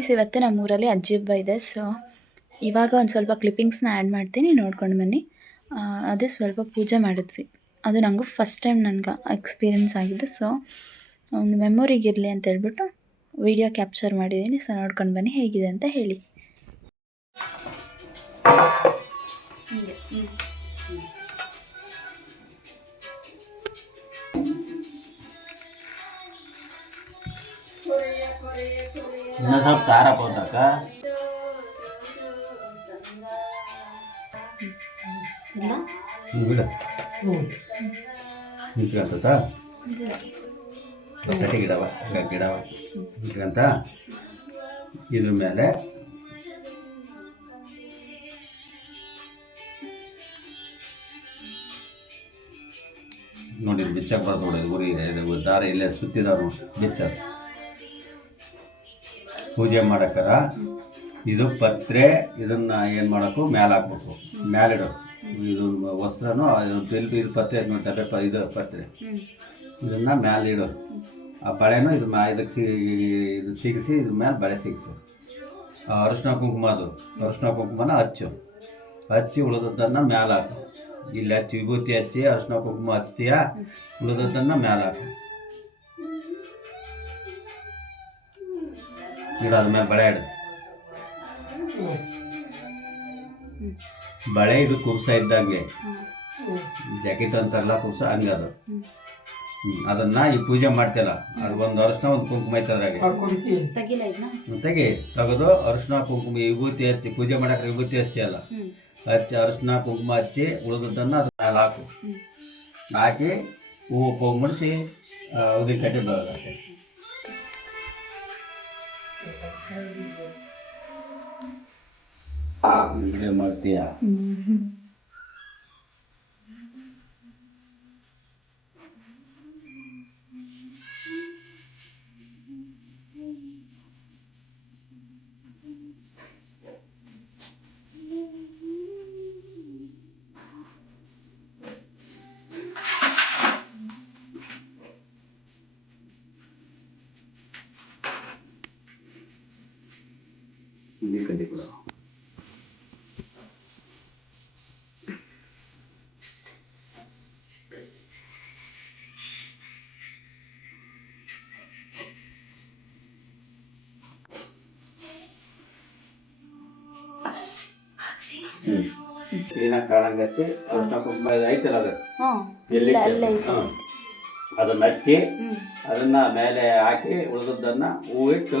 Guys ಇವತ್ತು ನಮ್ಮೂರಲ್ಲಿ ಅಜ್ಜಿ ಹಬ್ಬ ಇದೆ ಸೊ ಇವಾಗ ಒಂದು ಸ್ವಲ್ಪ ಕ್ಲಿಪ್ಪಿಂಗ್ಸ್ನ ಆ್ಯಡ್ ಮಾಡ್ತೀನಿ, ನೋಡ್ಕೊಂಡು ಬನ್ನಿ. ಅದೇ ಸ್ವಲ್ಪ ಪೂಜೆ ಮಾಡಿದ್ವಿ. ಅದು ನನಗೂ ಫಸ್ಟ್ ಟೈಮ್ ನನಗೆ ಎಕ್ಸ್ಪೀರಿಯನ್ಸ್ ಆಗಿದೆ ಸೊ ಒಂದು ಮೆಮೊರಿಗಿರಲಿ ಅಂತ ಹೇಳ್ಬಿಟ್ಟು ವಿಡಿಯೋ ಕ್ಯಾಪ್ಚರ್ ಮಾಡಿದ್ದೀನಿ ಸೊ ನೋಡ್ಕೊಂಡು ಬನ್ನಿ ಹೇಗಿದೆ ಅಂತ ಹೇಳಿ. ಇನ್ನೊಂದು ಸ್ವಲ್ಪ ಖಾರ ಹಾಕೋದಕ್ಕ ಬಿಡ. ಗಿಡವ ಗಿಡವ ನಿಂತ್ಕೊಂತ? ಇದ್ರ ಮೇಲೆ ನೋಡಿ ಬಿಚ್ಚಕ್ಕೆ ಬರ್ಬೋದು ಗುರಿ ದಾರ ಇಲ್ಲೇ ಸುತ್ತಿದಾರು ಬಿಚ್ಚ ಪೂಜೆ ಮಾಡಕ್ಕಾರ ಇದು ಪತ್ರೆ, ಇದನ್ನ ಏನು ಮಾಡಬೇಕು ಮ್ಯಾಲೆ ಹಾಕ್ಬೇಕು. ಮ್ಯಾಲಿಡು ಇದು ವಸ್ತ್ರನು ತೆಲ್ಪು ಇದು ಪತ್ರೆ ತಪ್ಪೆ ಪ- ಇದು ಪತ್ರೆ. ಇದನ್ನ ಮ್ಯಾಲೆ ಇಡು ಆ ಬಳೆನೂ ಇದು ಮ್ಯಾ ಇದಕ್ಕೆ ಸಿ ಇದು ಸಿಗಿಸಿ, ಇದ್ರ ಮೇಲೆ ಬಳೆ ಸಿಗಿಸು ಅರಿಶಿನ ಕುಂಕುಮ ಅದು. ಅರಿಶಿನ ಕುಂಕುಮನ ಹಚ್ಚು ಹಚ್ಚಿ ಉಳಿದದ್ದನ್ನು ಮ್ಯಾಲೆ ಹಾಕು. ಇಲ್ಲಿ ಹಚ್ಚಿ ವಿಭೂತಿ ಹಚ್ಚಿ ಅರಿಶಿನ ಕುಂಕುಮ ಹಚ್ತೀಯಾ? ಉಳಿದದ್ದನ್ನು ಮ್ಯಾಲೆ ಹಾಕು. ಇಡು ಅದ್ರ ಮೇಲೆ ಬಳೆ ಇಡು ಬಳೆ ಇದು ಕುಬ್ಸ ಇದ್ದಂಗೆ. ಜಾಕೆಟ್ ಅಂತಾರಲ್ಲ ಕುಬ್ಸ ಹಂಗೆ ಅದು. ಹ್ಮ್. ಅದನ್ನ ಈ ಪೂಜೆ ಮಾಡ್ತಿಲ್ಲ ಅದು ಒಂದು ಅರಿಶಿನ ಒಂದು ಕುಂಕುಮ ಐತೆ ಅದ್ರಾಗೆ. ತೆಗಿ ತೆಗೆದು ಅರಿಶಿನ ಕುಂಕುಮ ಈ ವಿಭೂತಿ ಹಚ್ಚಿ ಪೂಜೆ ಮಾಡಕ್ಕೆ ವಿಭೂತಿ ಹಚ್ಚಿ ಅಲ್ಲ ಹಚ್ಚಿ ಅರಿಶಿನ ಕುಂಕುಮ ಹಚ್ಚಿ ಉಳಿದದ್ದನ್ನು ಅದ್ರ ಮೇಲೆ ಹಾಕು. ಹಾಕಿ ಹೂವು ಮುಡಿಸಿ ಉದಿ ಕಟ್ಟಿ ಬರೋದು ವಿಡಿಯೋ ಇಲ್ಲಿ ಕಟ್ಟಿ ಕೊಡು ಹ್ಮ್ ಕ್ಲೀನಾಗಿ ಕಾಣಂಗಚ್ಚಿ ಅರಿಶಿನ ಕುಂಕುಮ ಇದು ಐತಲ್ಲ ಅದು ಹಾಂ ಎಲ್ಲಿ ಇಲ್ಲ ಅಲ್ಲೇ ಐತೆ ಹ್ಮ್. ಅದನ್ನ ಹಚ್ಚಿ ಹ್ಞೂ ಅದನ್ನ ಮೇಲೆ ಹಾಕಿ ಉಳಿದದ್ದನ್ನ ಹೂವಿಟ್ಟು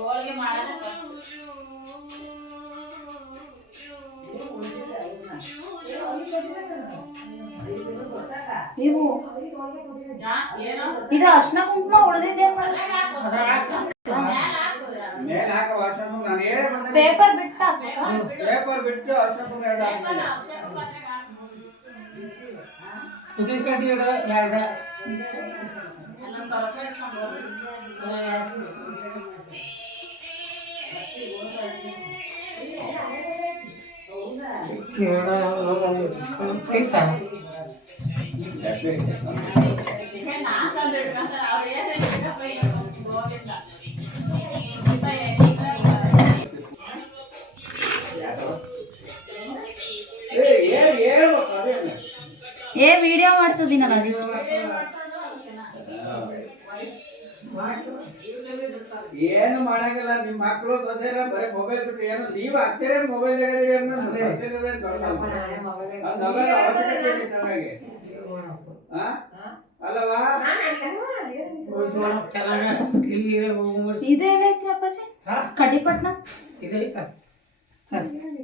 ಹೋಳಿಗೆ first. ನೀವು ಇದು ಅರ್ಶಿನ ಕುಂಕುಮ ಉಳಿದಿದ್ದೆ ಮೇಲೆ ಹಾಕೋ ವರ್ಷ ನಾನು ಹೇಳೇ ಬಂದೆ ಪೇಪರ್ ಬಿಟ್ಟ ಪೇಪರ್ ಬಿಟ್ಟು ಅರ್ಶನ ಕುಂಕುಮ ಎರಡು. ಹಾಕ್ತೀನಿ. ಯಾಕೆ? ಏ, ಏ- ಹೇಳ್ಬೇಕು ಅದೇನು? ಮಾಡಂಗಿಲ್ಲ. ನಿಮ್ಮ ಮಕ್ಕಳು ಸೊಸೆರ ಬರೀ ಮೊಬೈಲ್ ಬಿಟ್ಟು ಏನು ನೀವು ಆಗ್ತೀರ ಮೊಬೈಲ್ ಅವಶ್ಯಕತೆ? ಅಲ್ಲವಾ? ಕಟಿಪಟ್ನ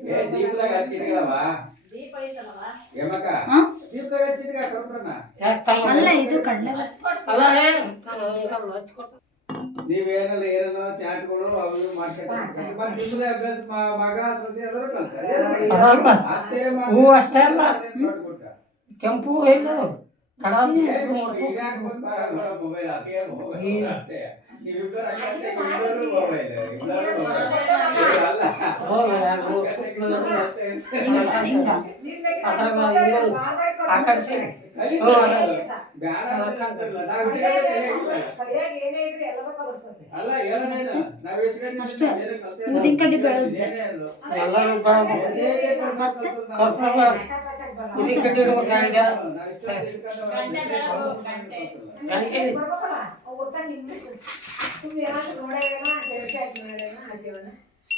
ಏ ದೀಪದಾಗ ಅಲ್ಲ ಇದು ಕಡಲೆ ಅಲ್ಲ ನೀವೇನಲ್ಲ ಏನೇನೋ ಚಾಟ್ಗಳು ಅವು ಇವು ಮಾಡ್ಕೊತಾರೆ ಮತ್ತೆ ನಿಮ್ಮದೇ ಅಭ್ಯಾಸ ಮ- ಮಗ ಸೊಸೆ ಎಲ್ಲರೂ ಕಲ್ತಾರೆ ಅದಲ್ಲ ಅತ್ತೆ ಮಾವ ಹೂ ಅಷ್ಟೇ ಅಲ್ಲ ದೊಡ್ಡ ಪುಟ್ಟ. ಕೆಂಪು ಇಲ್ಲ ಕಡ ಈಗ ಯಾಕ್ ಬಂದ್ ಬಾರ ನೋಡ ಮೊಬೈಲ್ ಹಾಕಿ ಮೊಬೈಲ್ ಅಷ್ಟೇ ನೀವಿಬ್ಬರು ಅಕ್ಕ ತಂಗಿ ಇಬ್ಬರು ಮೊಬೈಲ್ ಇಬ್ಬರು ಮೊಬೈಲ್ ಅಲ್ಲ ಅಷ್ಟೇ. ಊದಿನ ಕಡ್ಡಿ ಬೆಳೆದಿದೆ. ಇಷ್ಟೊತ್ತು ಇಟ್ಕೊಂಡು ಗಂಟೆ ಗಂಟೆ.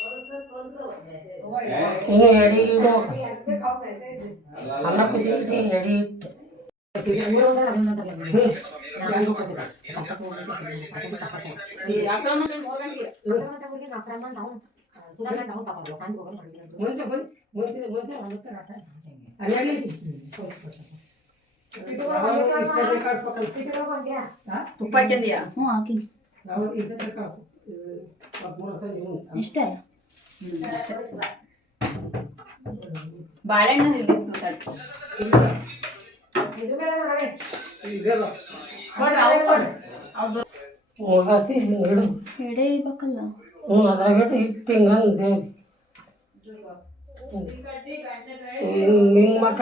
ಗಂಟೆ ಇನ್ನು ಎಡಿ ಇಡ್ಬೇಕು ಅನ್ನ ಕುದಿಲಿಕ್ಕೆ ಎಡಿ ಇಟ್ಟು ಈ ಅಕ್ರಮ ಅಂದ್ರೆ ಹೋಗಂಗಿಲ್ಲ. ಮುಂಚೆ ಬಂದು ಮುಂಚೆ ಮುಂಚೆ ಹೊಲಕ್ಕೆ ರಾಟ ಅಲ್ಲಿ ಎಲ್ಲಿ ಐತಿ? ನಾವು ಇಷ್ಟೇ ಬೇಕಾಡ್ಸ್ಬೇಕಲ್ಲ. ಹಾ? ತುಪ್ಪ ಹಾಕ್ಯಂದಿಯಾ? ಹ್ಞೂ ಹಾಕಿ ನಾವು ಇಷ್ಟೇ ಬಾಳೆಹಣ್ಣು ಇಲ್ಲಿ ಎಡೆ ಹಿಡಿಬೇಕಲ್ಲ ಹ್ಞೂ ಅದ್ರಾಗ ಇಟ್ಟು ಇಟ್ಟು ಹಿಂಗೆ ಅಂದೆ ಹಿಂಗೆ ಹಿಂಗೆ ಮಕ್ಕ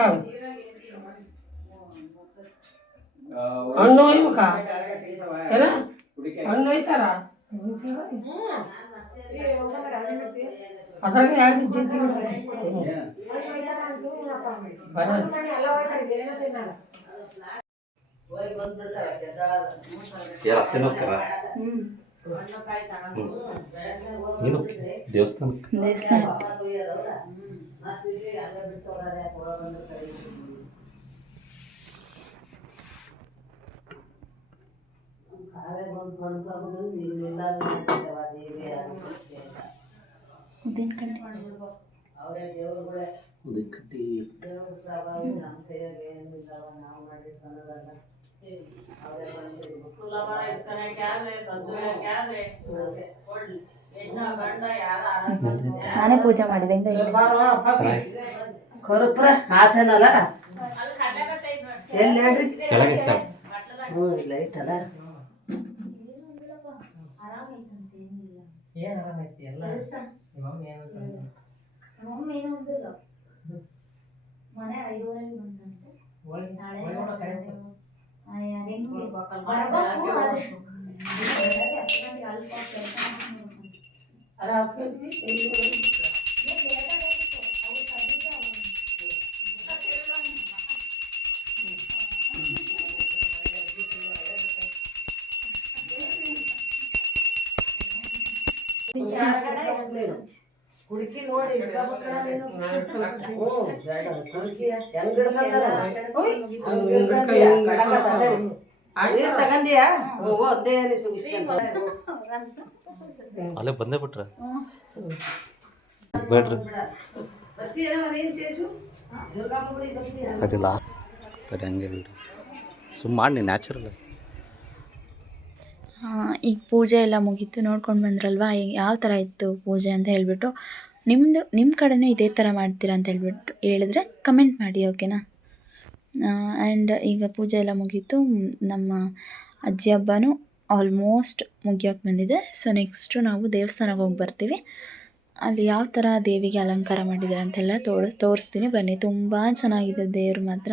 ಹಣ್ಣು ಒಯ್ಬೇಕಾ ಏನ ಹಣ್ಣು ಒಯ್ತಾರ ಅದ್ರಾಗ ಎರಡು ಜೀಸಿ ನೀನು ದೇವಸ್ಥಾನಕ್ಕೆ. ಉದ್ದಿನ ಕಡ್ಡಿ ಕಡ್ಡಿ ನಾನೇ ಪೂಜೆ ಮಾಡಿದೆ ಕರುಪ್ರ ಆತನಲ್ಲ. ಎಲ್ಲಿ ಹೇಳ್ರಿ? ಹ್ಞೂ ಇಲ್ಲ ಐತಲ್ಲ? ಏನು ಆರಾಮೈತಿ ಎಲ್ಲ ಮಮ್ಮಿ ಏನಂತ ಮನೆ ಐದುವರೆಗೆ ಬಂತಂತೆ. ಒಳಗೆ ನಾಳೆ ಒಳಗೆ ಒಳಗೆ ಕರೆಂಟ್ ಅದೇನು ಬರ್ಬೇಕು. ಅದ. ಹುಡುಕಿ ನೋಡಿ ನೀನು. ಬೇಡ, ಹುಡುಕಿ ಹೆಂಗ್ ಹಿಡ್ಕಂತಾರ? ಹಂಗ್ ಹಿಂಗ್ ಹಿಡ್ಕಂತೀಯ? ಕಡಕತ್ತ ತಡಿ. ನೀರ್ ತಗಂದಿಯಾ ಹ್ಞೂ ಅದೇ ಅನಿಸು ಇಸ್ಕೊಂತ. ಅಲ್ಲೇ ಬಂದೇ ಬಿಟ್ರೆ? ಬೇಡ್ರಿ? ತಡಿಲ್ಲ ತಡಿ ಹಂಗೆ ಬಿಡ್ರಿ. ಸುಮ್ಮ ಮಾಡಿ ನ್ಯಾಚುರಲ್ ಈಗ ಪೂಜೆ ಎಲ್ಲ ಮುಗೀತು, ನೋಡ್ಕೊಂಡು ಬಂದ್ರಲ್ವಾ? ಯಾವ ಥರ ಇತ್ತು ಪೂಜೆ ಅಂತ ಹೇಳಿಬಿಟ್ಟು ನಿಮ್ಮದು ನಿಮ್ಮ ಕಡೆನೂ ಇದೇ ಥರ ಮಾಡ್ತೀರಾ ಅಂತ ಹೇಳ್ಬಿಟ್ಟು ಹೇಳಿದ್ರೆ ಕಮೆಂಟ್ ಮಾಡಿ ಓಕೆನಾ ಆ್ಯಂಡ್ ಈಗ ಪೂಜೆ ಎಲ್ಲ ಮುಗೀತು, ನಮ್ಮ ಅಜ್ಜಿ ಹಬ್ಬನೂ ಆಲ್ಮೋಸ್ಟ್ ಮುಗಿಯೋಕೆ ಬಂದಿದೆ. ಸೊ ನೆಕ್ಸ್ಟು ನಾವು ದೇವಸ್ಥಾನಕ್ಕೆ ಹೋಗಿ ಬರ್ತೀವಿ. ಅಲ್ಲಿ ಯಾವ ಥರ ದೇವಿಗೆ ಅಲಂಕಾರ ಮಾಡಿದ್ದಾರೆ ಅಂತೆಲ್ಲ ತೋರಿಸ್, ತೋರಿಸ್ತೀನಿ. ಬನ್ನಿ, ತುಂಬ ಚೆನ್ನಾಗಿದೆ ದೇವರು ಮಾತ್ರ.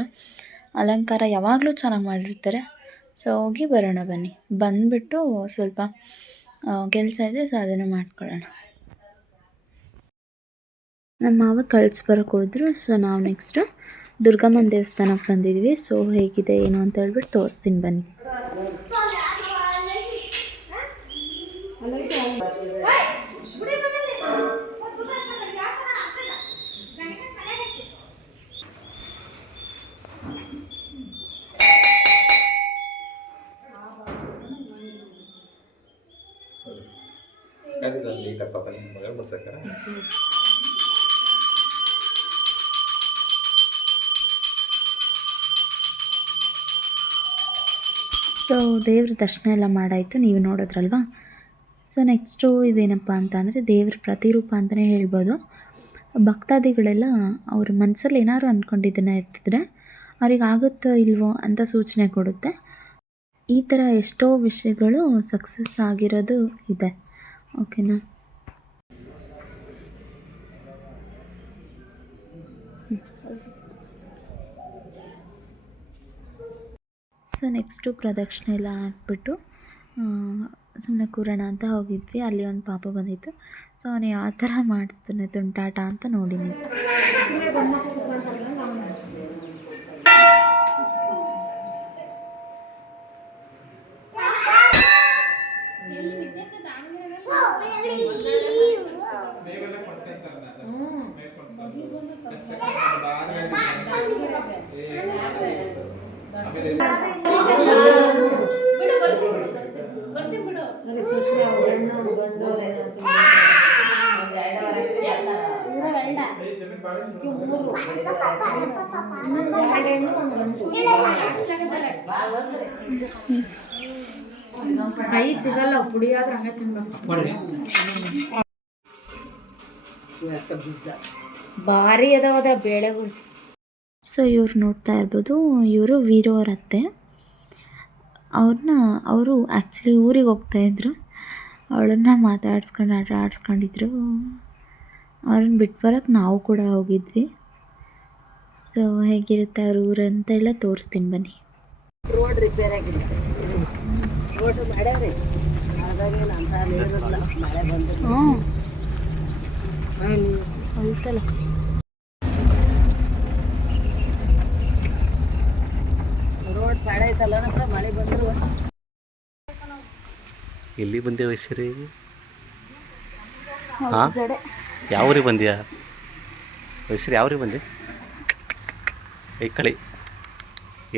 ಅಲಂಕಾರ ಯಾವಾಗಲೂ ಚೆನ್ನಾಗಿ ಮಾಡಿರ್ತಾರೆ. ಸೊ ಹೋಗಿ ಬರೋಣ ಬನ್ನಿ. ಬಂದುಬಿಟ್ಟು ಸ್ವಲ್ಪ ಕೆಲಸ ಇದೆ ಸಾಧನೆ ಮಾಡ್ಕೊಳ್ಳೋಣ. ನಮ್ಮ ಮಾವ ಕಳ್ಸಿ ಬರೋಕೆ ಹೋದ್ರು, ಸೊ ನಾವು ನೆಕ್ಸ್ಟು ದುರ್ಗಮ್ಮನ ದೇವಸ್ಥಾನಕ್ಕೆ ಬಂದಿದ್ವಿ. ಸೊ ಹೇಗಿದೆ, ಏನು ಅಂತ ಹೇಳ್ಬಿಟ್ಟು ತೋರಿಸ್ತೀನಿ ಬನ್ನಿ. ಸೊ ದೇವ್ರ ದರ್ಶನ ಎಲ್ಲ ಮಾಡಾಯಿತು, ನೀವು ನೋಡಿದ್ರಲ್ವಾ? ಸೊ ನೆಕ್ಸ್ಟು ಇದೇನಪ್ಪ ಅಂತ ಅಂದರೆ ದೇವ್ರ ಪ್ರತಿರೂಪ ಅಂತಲೇ ಹೇಳ್ಬೋದು. ಭಕ್ತಾದಿಗಳೆಲ್ಲ ಅವ್ರ ಮನಸ್ಸಲ್ಲಿ ಏನಾದ್ರು ಅಂದ್ಕೊಂಡಿದ್ದನ್ನ ಎತ್ತಿದ್ರೆ ಅವ್ರಿಗೆ ಆಗುತ್ತೋ ಇಲ್ವೋ ಅಂತ ಸೂಚನೆ ಕೊಡುತ್ತೆ. ಈ ಥರ ಎಷ್ಟೋ ವಿಷಯಗಳು ಸಕ್ಸಸ್ ಆಗಿರೋದು ಇದೆ. ಓಕೆನಾ? ಸೊ ನೆಕ್ಸ್ಟು ಪ್ರದಕ್ಷಿಣೆ ಎಲ್ಲ ಹಾಕ್ಬಿಟ್ಟು ಸುಮ್ಮನೆ ಕೂರೋಣ ಅಂತ ಹೋಗಿದ್ವಿ. ಅಲ್ಲಿ ಒಂದು ಪಾಪ ಬಂದಿತ್ತು. ಸೊ ಅವನು ಯಾವ ಥರ ಮಾಡ್ತಾನೆ ತುಂಟಾಟ ಅಂತ ನನಗೆ ಕೈ ಸಿಗಲ್ಲ ಹಂಗೆ ತಿನ್ಬೇಕು ಭಾರಿ ಅದಾವ ಅದ್ರ ಬೇಳೆಗಳು. ಸೊ ಇವ್ರು ನೋಡ್ತಾ ಇರ್ಬೋದು. ಇವರು ವೀರೋ ಅವ್ರ ಅತ್ತೆ. ಅವ್ರನ್ನ ಅವರು ಆ್ಯಕ್ಚುಲಿ ಊರಿಗೆ ಹೋಗ್ತಾಯಿದ್ರು ಅವಳನ್ನ ಮಾತಾಡ್ಸ್ಕೊಂಡು ಆಟ ಆಡಿಸ್ಕೊಂಡಿದ್ರು. ಅವ್ರನ್ನ ಬಿಟ್ಟು ಬರೋಕ್ಕೆ ನಾವು ಕೂಡ ಹೋಗಿದ್ವಿ. ಸೊ ಹೇಗಿರುತ್ತೆ ಅವ್ರ ಊರು ಅಂತೆಲ್ಲ ತೋರಿಸ್ತೀನಿ ಬನ್ನಿ. ರೋಡ್ ರಿಪೇರ್ ಆಗಿದೆ ರೋಡ್ ಮಾಡ್ಯಾವ್ರಿ ಮಳೆ ಬಂದು. ಹ್ಞೂ ಪಾಡ ಐತಲ್ಲ ನಮ್ಗೆ ಮಳೆ ಬಂದ್ರು. ಎಲ್ಲಿ ಹಾಂ? ಊರಿಗೆ ಬಂದ್ಯಾ? ಹೆಸರು ಯಾವ ಊರಿಗೆ ಬಂದೆ? ಏ ಕಳಿ.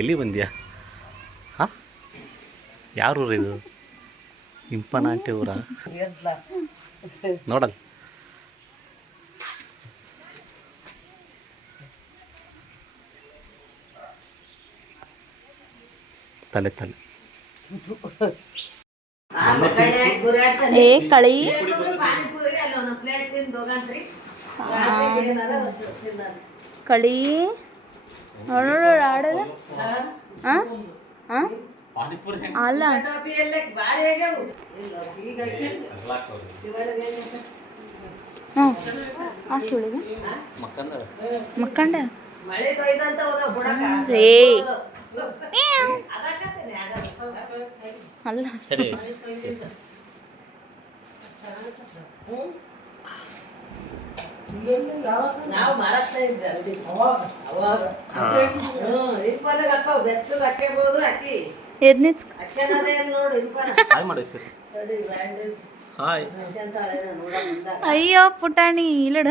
ಎಲ್ಲಿ ಬಂದ್ಯಾ? ಹಾಂ? ಯಾರು ಊರು ಇದು? ಇಂಪನಾಂಟಿ ಊರ? ನೋಡಲ್ಲ. ತಲೆ ತಲೆ. ಏ ಕಳಿ. ಕಳಿ. ಆಡೋದು. ಹಾಂ? ಹಾಂ ಅಲ್ಲ. ಹ್ಞೂ ಹಾಕಿ ಒಳಗೆ ಮಕ್ಕಂಡ ಏ ಅಲ್ಲ. ಸರಿ. ನಾವು ಮಾರಾಕ್ತಾ ಇದ್ವಿ ಅಲ್ಲಿ. ಅವಾಗ ಹಾಕ್ಯಬೋದು ಹಾಕಿ ಎದ್ನಿಚ್ ಹಾಕ್ಯನದೇ ನೋಡು ಇಂಪಲ್ ಹಾಯ್ ಮಾಡಿ ಸರ್ ನೋಡಿ ಬ್ರ್ಯಾಂಡ್ ಹಾಯ್ ಹಾಕ್ಯಂತಾರೆ ನೋಡ ಮುಂದಾಗ ಅಯ್ಯೋ ಪುಟಾಣಿ ಇಲ್ಲಡ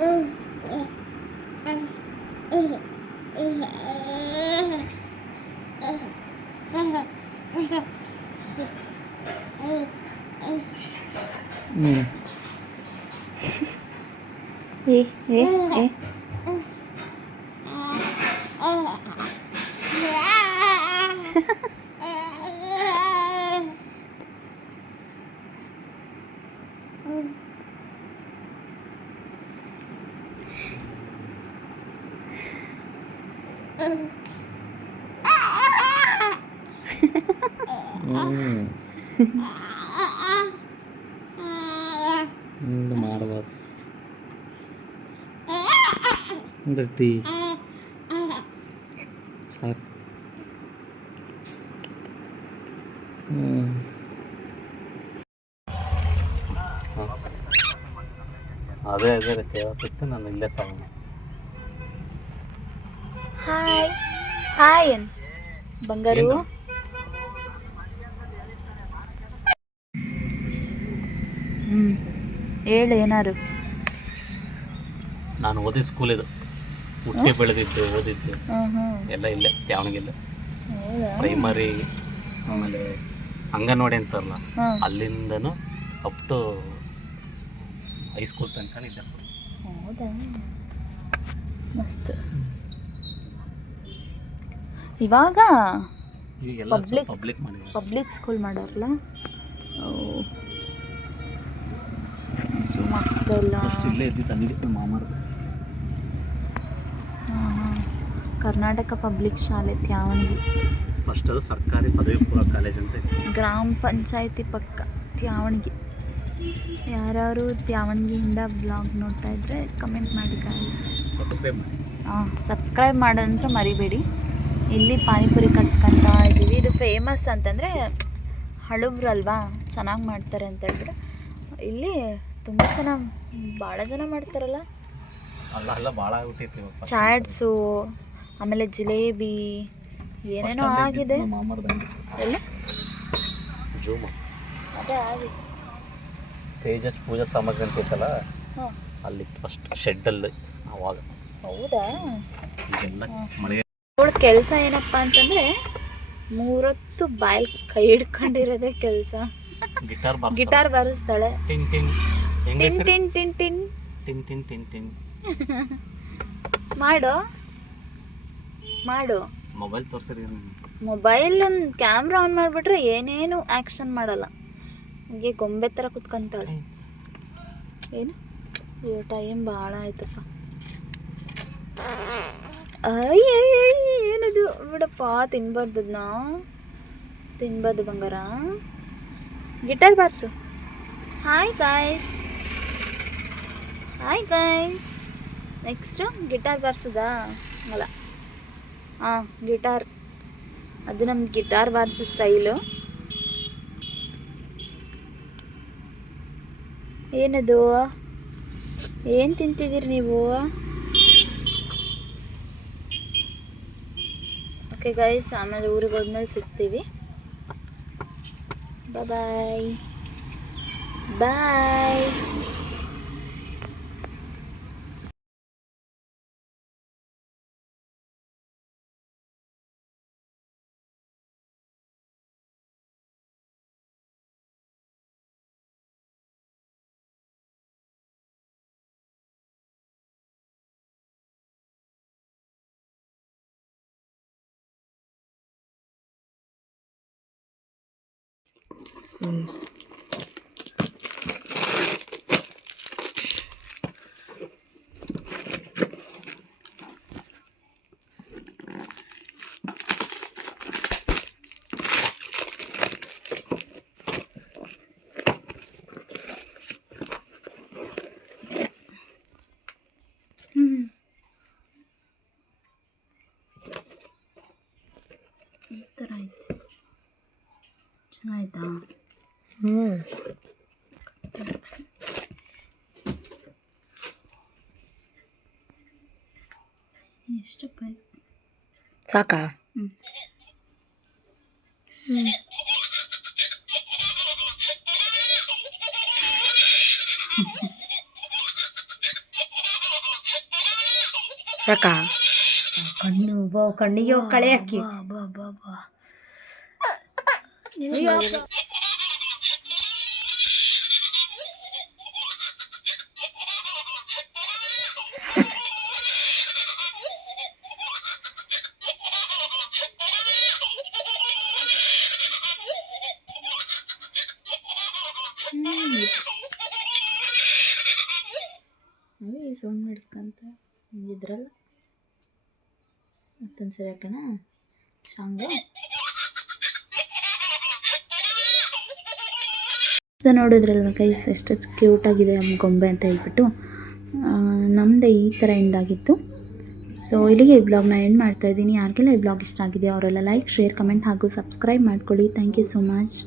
ಏ ಏ ಏ ಹಿಂಗೆ ಮಾಡಬಾರ್ದು ಗಟ್ಟಿ ಸಾಕು ಹ್ಞೂ ಅದೇ ಅದೇ ರೀ ಕೇಳತ್ತಿತ್ತು ನಾನು ಇಲ್ಲೇ ತಗೊಂಡೆ ಹಾಯ್ ಹಾಯ್ ಬಂಗಾರು ಹ್ಮ್ ಹೇಳು ಏನಾರು ನಾನು ಓದಿದ ಸ್ಕೂಲ್ ಇದು. ಹುಟ್ಟಿ ಬೆಳೆದಿದ್ದು ಓದಿದ್ದು. ಎಲ್ಲ ಇಲ್ಲ ದಾವಣಗೆರೆ. ಇಲ್ಲ ಪ್ರೈಮರಿ ಆಮೇಲೆ ಅಂಗನವಾಡಿ ಅಂತಾರಲ್ಲ ಅಲ್ಲಿಂದನೂ ಅಪ್ ಟು ಹೈಸ್ಕೂಲ್ ತನಕ ಇದ್ದ. ಹೌದಾ? ಮಸ್ತ್. ಇವಾಗ ಪಬ್ಲಿಕ್ ಪಬ್ಲಿಕ್ ಸ್ಕೂಲ್ ಮಾಡೋರಲ್ಲ ಕರ್ನಾಟಕ ಪಬ್ಲಿಕ್ ಶಾಲೆ ತ್ಯಾವಣಿ ಫಸ್ಟ್ ಅದು ಸರ್ಕಾರಿ ಪದವಿ ಪೂರ್ವ ಕಾಲೇಜ್ ಅಂತ ಗ್ರಾಮ ಪಂಚಾಯತಿ ಪಕ್ಕ ತ್ಯಾವಣಿಗೆ ಯಾರ್ಯಾರು ತ್ಯಾವಣಿಗೆಯಿಂದ ಬ್ಲಾಗ್ ನೋಡ್ತಾ ಇದ್ರೆ ಕಮೆಂಟ್ ಮಾಡಿ ಗಾಯ್ಸ್ ಸಬ್ಸ್ಕ್ರೈಬ್ ಮಾಡಿ. ಹಾಂ ಸಬ್ಸ್ಕ್ರೈಬ್ ಮಾಡೋದಂದ್ರೆ ಮರಿಬೇಡಿ. ಇಲ್ಲಿ ಪಾನಿಪುರಿ ಕಟ್ಸ್ಕೊಂತ ಇದ್ದೀವಿ. ಇದು ಫೇಮಸ್ ಅಂತಂದರೆ ಹಳುಬ್ರಲ್ವಾ? ಚೆನ್ನಾಗಿ ಮಾಡ್ತಾರೆ ಅಂತ ಹೇಳ್ಬಿಟ್ಟು. ಇಲ್ಲಿ ತುಂಬ ಚೆನ್ನಾಗಿ ಭಾಳ ಜನ ಮಾಡ್ತಾರಲ್ಲ? ಚಾಟ್ಸು ಆಮೇಲೆ ಜಿಲೇಬಿ ಏನೇನೋ ಆಗಿದೆ. ಎಲ್ಲ? ಜೂಮ್. ಅದೇ ಆಗಿದೆ ತೇಜಸ್ ಪೂಜಾ ಸಾಮಗ್ರಿ ಅಂತ ಇತ್ತಲ್ಲ ಅಲ್ಲಿ ಫಸ್ಟ್ ಶೆಡ್ಡಲ್ಲಿ ಅವಾಗ. ಹೌದಾ? ಮಳೆ ಕೆಲಸ ಏನಪ್ಪ ಅಂತಂದರೆ ಮೂರೊತ್ತು ಬಾಯ್ ಕೈ ಹಿಡ್ಕೊಂಡಿರೋದೇ ಕೆಲಸ. ಗಿಟಾರ್ ಬಾರ್ಸ್ ಗಿಟಾರ್ ಬಾರಿಸ್ತಾಳೆ. ಟಿನ್ ಟಿನ್. ಟಿನ್ ಟಿನ್ ಟಿನ್ ಟಿನ್. ಟಿನ್ ಮಾಡು. ಮಾಡು. ಮೊಬೈಲ್ ತೋರಿಸಿರಿ ಮೊಬೈಲ್ ಒಂದು ಕ್ಯಾಮ್ರಾ ಆನ್ ಮಾಡಿಬಿಟ್ರೆ ಏನೇನು ಆ್ಯಕ್ಷನ್ ಮಾಡಲ್ಲ. ಹೀಗೆ ಗೊಂಬೆ ಥರ ಕುತ್ಕೊಂತಾಳೆ. ಏನು? ಅಯ್ಯೋ ಟೈಮ್ ಭಾಳ ಆಯ್ತಪ್ಪ. ಅಯ್ಯ ಏನದು? ಬಿಡಪ್ಪ ತಿನ್ಬಾರ್ದು ನಾವು ತಿನ್ಬಾರ್ದು ಬಂಗಾರ. Guitar bars. Hi guys hi guys next guitar ಬಾರಿಸೋದಾ? ಅಲ್ಲ. ಹಾಂ ಗಿಟಾರ್. ಅದು ನಮ್ಮ ಗಿಟಾರ್ ಬಾರಿಸೋ ಸ್ಟೈಲು. ಏನದು? ಏನು ತಿಂತಿದ್ದೀರಿ ನೀವು? ಓಕೆ ಗೈಸ್ ಆಮೇಲೆ ಊರಿಗೆ ಹೋದ್ಮೇಲೆ ಸಿಗ್ತೀವಿ. ಬಾಯ್ ಬಾಯ್ ಈ ಥರ ಐತೆ ಚೆನ್ನಾಯ್ತಾ ಹ್ಞೂ ಇದು? ಸಾಕಾ ಸಾಕಾ ಕಣ್ಣು ಬಾ ಕಣ್ಣಿಗೆ ಹೋಗಿ ಕಳೆ ಹಾಕಿ ಬಾ ಬಾ ಬಾ. ಸೌಂಡ್ ಮಾಡಿಸ್ಕೊಂತ ಹಿಂಗಿದ್ರಲ್ಲ ಮತ್ತೊಂದು ಸರಿ ಹಾಕೋಣ? ಶಾಂಗ ಸೊ ಎಷ್ಟು ಗೈಸ್ ಎಷ್ಟು ಕ್ಯೂಟಾಗಿದೆ ಗೊಂಬೆ ಅಂತ ಹೇಳ್ಬಿಟ್ಟು. ನಮ್ಮದೇ ಈ ಥರ ಎಂಡಾಗಿತ್ತು ಸೊ ಇಲ್ಲಿಗೆ ಈ ಬ್ಲಾಗ್ನ ಎಂಡ್ ಮಾಡ್ತಾ ಇದ್ದೀನಿ. ಯಾರಿಗೆಲ್ಲ ಈ ಬ್ಲಾಗ್ ಇಷ್ಟ ಆಗಿದೆ, ಅವರೆಲ್ಲ ಲೈಕ್ ಶೇರ್ ಕಮೆಂಟ್ ಹಾಗೂ ಸಬ್ಸ್ಕ್ರೈಬ್ ಮಾಡ್ಕೊಳ್ಳಿ. Thank you so much